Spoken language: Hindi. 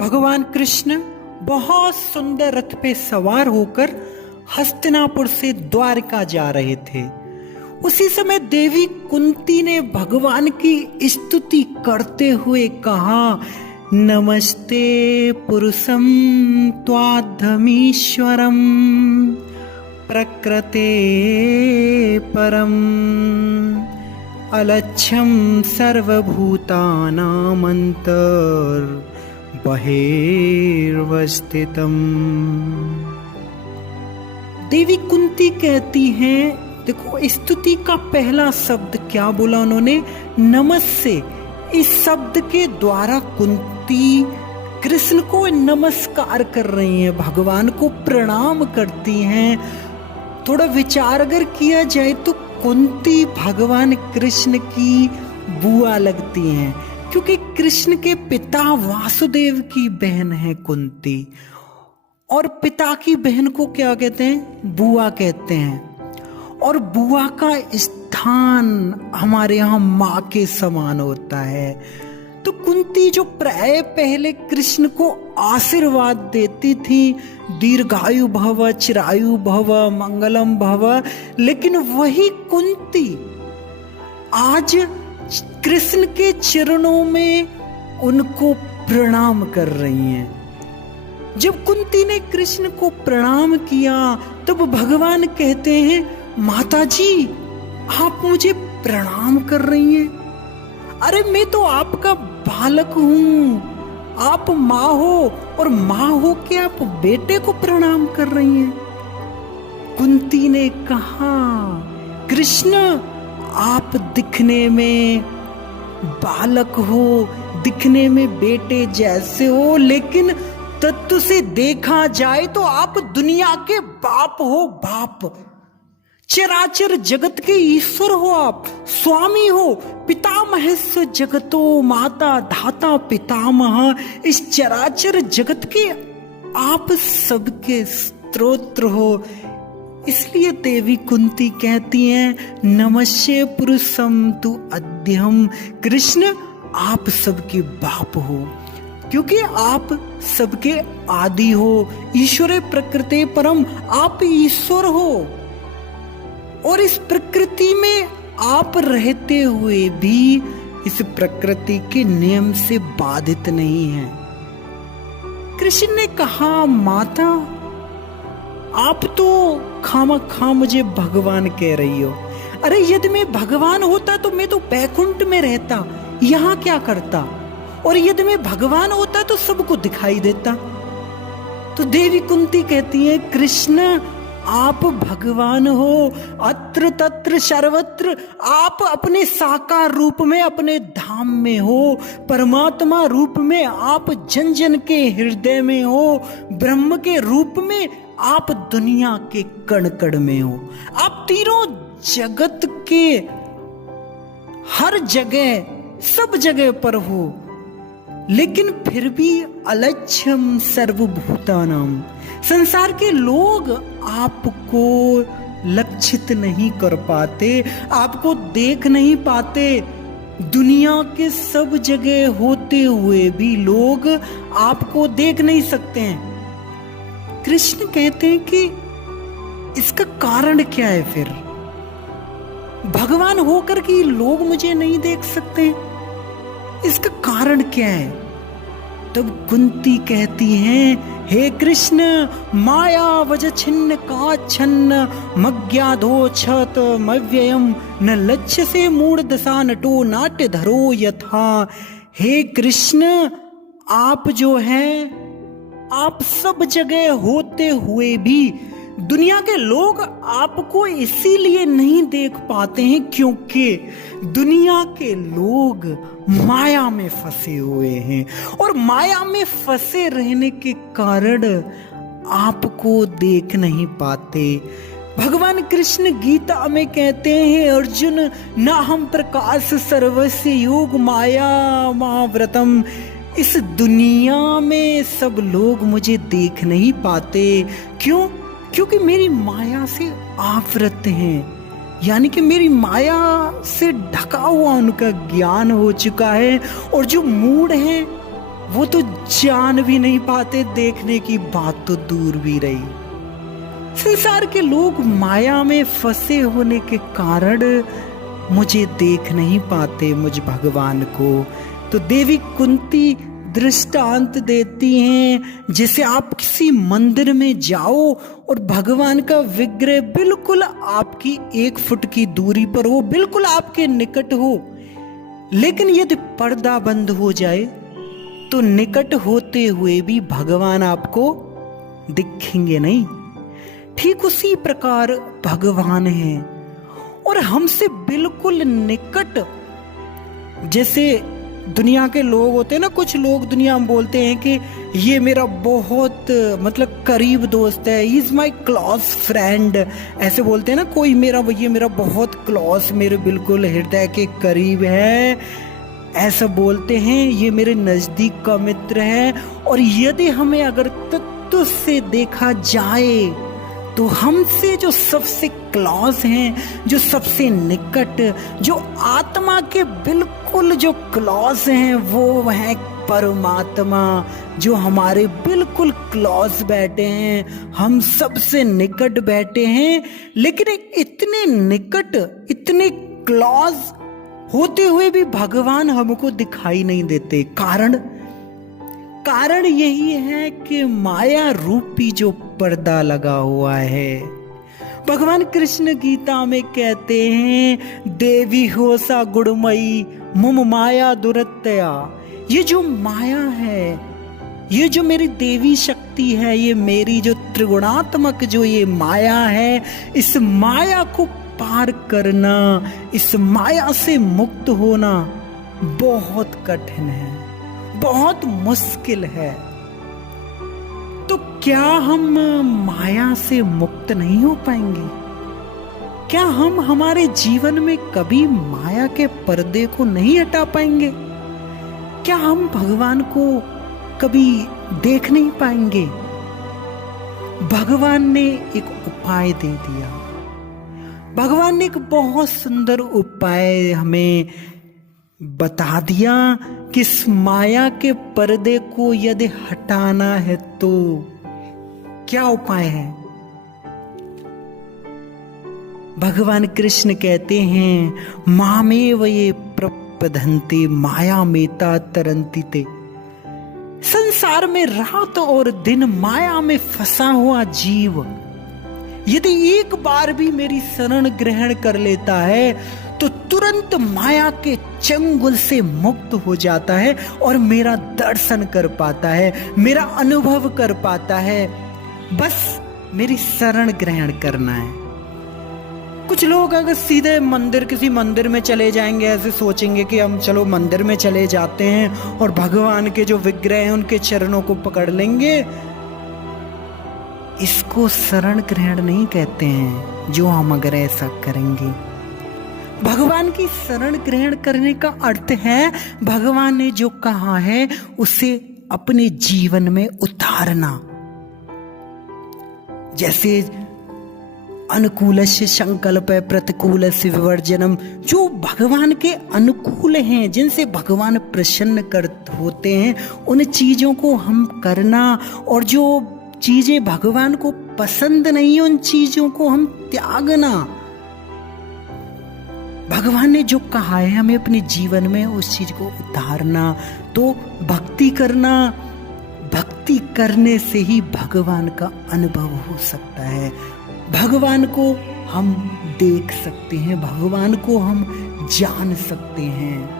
भगवान कृष्ण बहुत सुंदर रथ पे सवार होकर हस्तिनापुर से द्वारका जा रहे थे। उसी समय देवी कुंती ने भगवान की स्तुति करते हुए कहा, नमस्ते पुरुषं त्वाद्धमीश्वरं प्रकृते परम अलक्ष्यं सर्वभूतानामंतर बहिर्वस्थितम्। देवी कुंती कहती हैं, देखो स्तुति का पहला शब्द क्या बोला उन्होंने, नमस्ते। इस शब्द के द्वारा कुंती कृष्ण को नमस्कार कर रही हैं, भगवान को प्रणाम करती हैं। थोड़ा विचार अगर किया जाए तो कुंती भगवान कृष्ण की बुआ लगती हैं, क्योंकि कृष्ण के पिता वासुदेव की बहन है कुंती, और पिता की बहन को क्या कहते हैं, बुआ कहते हैं। और बुआ का स्थान हमारे यहाँ माँ के समान होता है। तो कुंती जो प्राय पहले कृष्ण को आशीर्वाद देती थी, दीर्घायु भव चिरायु भव मंगलम भव, लेकिन वही कुंती आज कृष्ण के चरणों में उनको प्रणाम कर रही हैं। जब कुंती ने कृष्ण को प्रणाम किया तब भगवान कहते हैं, माता जी आप मुझे प्रणाम कर रही हैं? अरे मैं तो आपका बालक हूं, आप माँ हो और माँ हो के आप बेटे को प्रणाम कर रही हैं। कुंती ने कहा, कृष्ण आप दिखने में बालक हो, दिखने में बेटे जैसे हो, लेकिन तत्व से देखा जाए तो आप दुनिया के बाप हो, बाप। चराचर जगत के ईश्वर हो, आप स्वामी हो, पितामहस्य जगतो माता धाता पितामह। इस चराचर जगत के आप सबके स्तोत्र हो। इसलिए देवी कुंती कहती हैं, नमस्ते पुरुषम तु अद्यम। कृष्ण आप सबके बाप हो, क्योंकि आप सबके आदि हो। ईश्वरे प्रकृते परम, आप ईश्वर हो और इस प्रकृति में आप रहते हुए भी इस प्रकृति के नियम से बाधित नहीं हैं। कृष्ण ने कहा, माता आप तो खामखा मुझे भगवान कह रही हो। अरे यदि मैं भगवान होता तो मैं तो बैकुंठ में रहता, यहाँ क्या करता? और यदि मैं भगवान होता तो सबको दिखाई देता। तो देवी कुंती कहती है, कृष्ण आप भगवान हो, अत्र तत्र सर्वत्र। आप अपने साकार रूप में अपने धाम में हो, परमात्मा रूप में आप जन जन के हृदय में हो, ब्रह्म के रूप में आप दुनिया के कण कण में हो। आप तीनों जगत के हर जगह सब जगह पर हो, लेकिन फिर भी अलक्ष्यम सर्वभूतानाम। संसार के लोग आपको लक्षित नहीं कर पाते, आपको देख नहीं पाते। दुनिया के सब जगह होते हुए भी लोग आपको देख नहीं सकते हैं। कृष्ण कहते हैं कि इसका कारण क्या है? फिर भगवान होकर के लोग मुझे नहीं देख सकते, इसका कारण क्या है? तब कुंती कहती हैं, हे कृष्ण माया वज छिन्न का छन्न मज्ञाधो छत मव्ययम न लक्ष्य से मूढ़ दशा नटो नाट्य धरो यथा। हे कृष्ण आप जो हैं, आप सब जगह होते हुए भी दुनिया के लोग आपको इसीलिए नहीं देख पाते हैं क्योंकि दुनिया के लोग माया में फंसे हुए हैं, और माया में फंसे रहने के कारण आपको देख नहीं पाते। भगवान कृष्ण गीता में कहते हैं, अर्जुन ना हम प्रकाश सर्वस्य योग माया महाव्रतम। इस दुनिया में सब लोग मुझे देख नहीं पाते, क्यों? क्योंकि मेरी माया से आवृत हैं, यानी कि मेरी माया से ढका हुआ उनका ज्ञान हो चुका है। और जो मूढ़ हैं वो तो जान भी नहीं पाते, देखने की बात तो दूर भी रही। संसार के लोग माया में फंसे होने के कारण मुझे देख नहीं पाते, मुझ भगवान को। तो देवी कुंती दृष्टांत देती हैं, जैसे आप किसी मंदिर में जाओ और भगवान का विग्रह बिल्कुल आपकी 1 फुट की दूरी पर हो, बिल्कुल आपके निकट हो, लेकिन यदि पर्दा बंद हो जाए तो निकट होते हुए भी भगवान आपको दिखेंगे नहीं। ठीक उसी प्रकार भगवान है और हमसे बिल्कुल निकट। जैसे दुनिया के लोग होते हैं ना, कुछ लोग दुनिया में बोलते हैं कि ये मेरा बहुत करीब दोस्त है, he is my close friend, ऐसे बोलते हैं ना कोई, ये मेरा बहुत क्लोज, मेरे बिल्कुल हृदय के करीब है, ऐसा बोलते हैं, ये मेरे नजदीक का मित्र है। और यदि हमें अगर तत्व से देखा जाए तो हमसे जो सबसे क्लोज हैं, जो सबसे निकट, जो आत्मा के बिल्कुल जो क्लोज हैं, वो है परमात्मा, जो हमारे बिल्कुल क्लोज बैठे हैं, हम सबसे निकट बैठे हैं। लेकिन इतने निकट, इतने क्लोज होते हुए भी भगवान हमको दिखाई नहीं देते। कारण यही है कि माया रूपी जो पर्दा लगा हुआ है। भगवान कृष्ण गीता में कहते हैं, देवी हो सा गुणमयी मुम माया दुरत्या। ये जो माया है, ये जो मेरी देवी शक्ति है, ये मेरी जो त्रिगुणात्मक जो ये माया है, इस माया को पार करना, इस माया से मुक्त होना बहुत कठिन है, बहुत मुश्किल है। तो क्या हम माया से मुक्त नहीं हो पाएंगे? क्या हम हमारे जीवन में कभी माया के पर्दे को नहीं हटा पाएंगे? क्या हम भगवान को कभी देख नहीं पाएंगे? भगवान ने एक उपाय दे दिया। भगवान ने एक बहुत सुंदर उपाय हमें बता दिया कि इस माया के पर्दे को यदि हटाना है तो क्या उपाय है। भगवान कृष्ण कहते हैं, मामेव ये प्रपदन्ते माया मेता तरन्ति ते। संसार में रात और दिन माया में फंसा हुआ जीव यदि एक बार भी मेरी शरण ग्रहण कर लेता है तो तुरंत माया के चंगुल से मुक्त हो जाता है और मेरा दर्शन कर पाता है, मेरा अनुभव कर पाता है। बस मेरी शरण ग्रहण करना है। कुछ लोग अगर सीधे किसी मंदिर में चले जाएंगे, ऐसे सोचेंगे कि हम चलो मंदिर में चले जाते हैं और भगवान के जो विग्रह हैं उनके चरणों को पकड़ लेंगे। इसको शरण ग्रहण नहीं कहते हैं। जो हम अगर ऐसा करेंगे, भगवान की शरण ग्रहण करने का अर्थ है भगवान ने जो कहा है उसे अपने जीवन में उतारना। जैसे अनुकूलस्य संकल्प प्रतिकूलस्य विवर्जनम, जो भगवान के अनुकूल हैं, जिनसे भगवान प्रसन्न होते हैं, उन चीजों को हम करना, और जो चीजें भगवान को पसंद नहीं उन चीजों को हम त्यागना। भगवान ने जो कहा है हमें अपने जीवन में उस चीज को उतारना। तो भक्ति करना, भक्ति करने से ही भगवान का अनुभव हो सकता है। भगवान को हम देख सकते हैं, भगवान को हम जान सकते हैं।